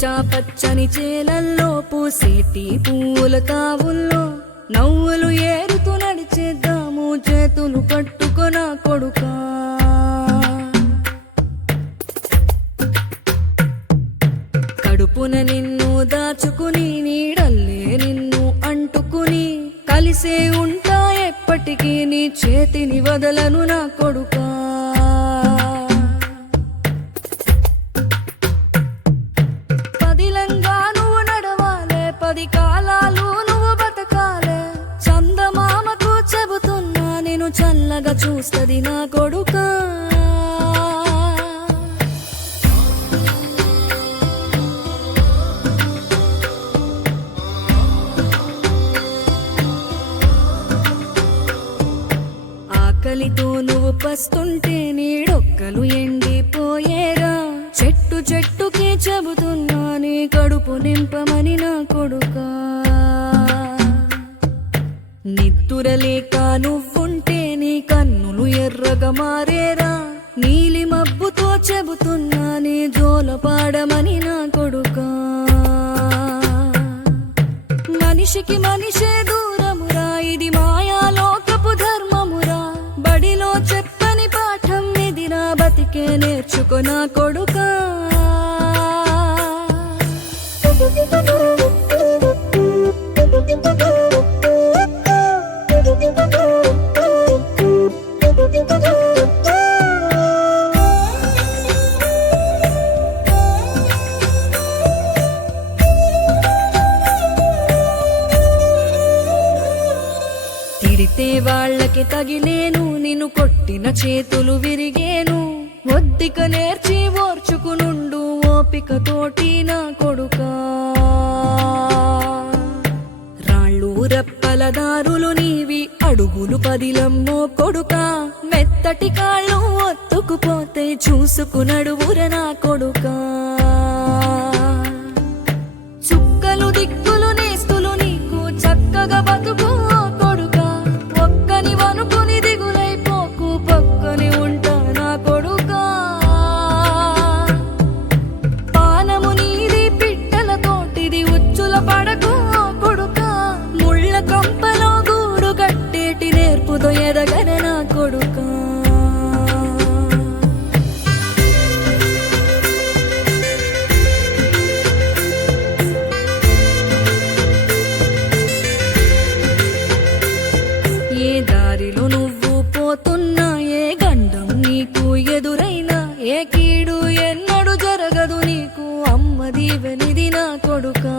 పచ్చా పచ్చని చేలల్లో పూసేటి పూల కావుల్లో నవ్వులు ఏరుతూ నడిచేద్దాము చేతులు పట్టుకొన కొడుకా. కడుపున నిన్ను దాచుకుని నీడల్లే నిన్ను అంటుకుని కలిసే ఉంటా ఎప్పటికీ నీ చేతిని వదలను నా కొడుకా. పదిలంగా నువ్వు నడవాలే, 10 కాలాలు నువ్వు బతకాలే. చందమామకు చెబుతున్నా నేను చల్లగా చూస్తది నా కొడుకా. ఆకలితో నువ్వు పస్తుంటే నీడొక్కలు ఎండిపోయేరా. చెట్టు చెట్టుకి చెబుతున్నా నీ కడుపు నింపమని నా కొడుకా. నిద్దురలేక నువ్వుంటే నీ కన్నులు ఎర్రగా మారేరా. నీలి మబ్బుతో చెబుతున్నా నీ జోల పాడమని నా కొడుకా. మనిషికి మనిషే దూరమురా, ఇది మాయాలోకపు ధర్మమురా. బడిలో చెప్పని పాఠం ఇదిరా, బతికే నేర్చుకో నా కొడుకా. తిడితే వాళ్ళకి తగిలేను, నిన్ను కొట్టిన చేతులు విరిగేను. ఒద్దిక నేర్చి ఓర్చుకునుండు ఓపిక తోటి నా కొడుకా. రాళ్ళు రప్పల దారులు నీవి, అడుగులు పదిలమ్మో కొడుకా. మెత్తటి కాళ్ళు ఒత్తుకుపోతే చూసుకునడువుర నా కొడుకా. చుక్కలు దిక్కులు నేస్తులు నీకు చక్కగా బతుకు కొడుకా. ఒక్కని వనుకుని దిగులైపోకు, పక్కని ఉంటా నా కొడుకా. పానము నీది పిట్టల తోటిది, ఉచ్చుల పడకు కొడుకా. ముళ్ళ కంపలో గూడు కట్టేటి నేర్పుతో ఎదగన నా కొడుకా. ఏ దారిలో నువ్వు పోతున్నా, ఏ గండం నీకు ఎదురైనా, ఏ కీడు ఎన్నడు జరగదు నీకు అమ్మ దీవెనిది నా కొడుకా.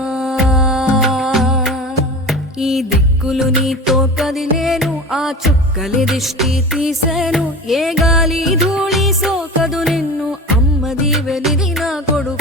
ఈ దిక్కులు నీతో కదిలేను, ఆ చుక్కలి దిష్టి తీసాను. ఏ గాలి ధూళి సోకదు నిన్ను అమ్మ దీవెనిది నా కొడుకా.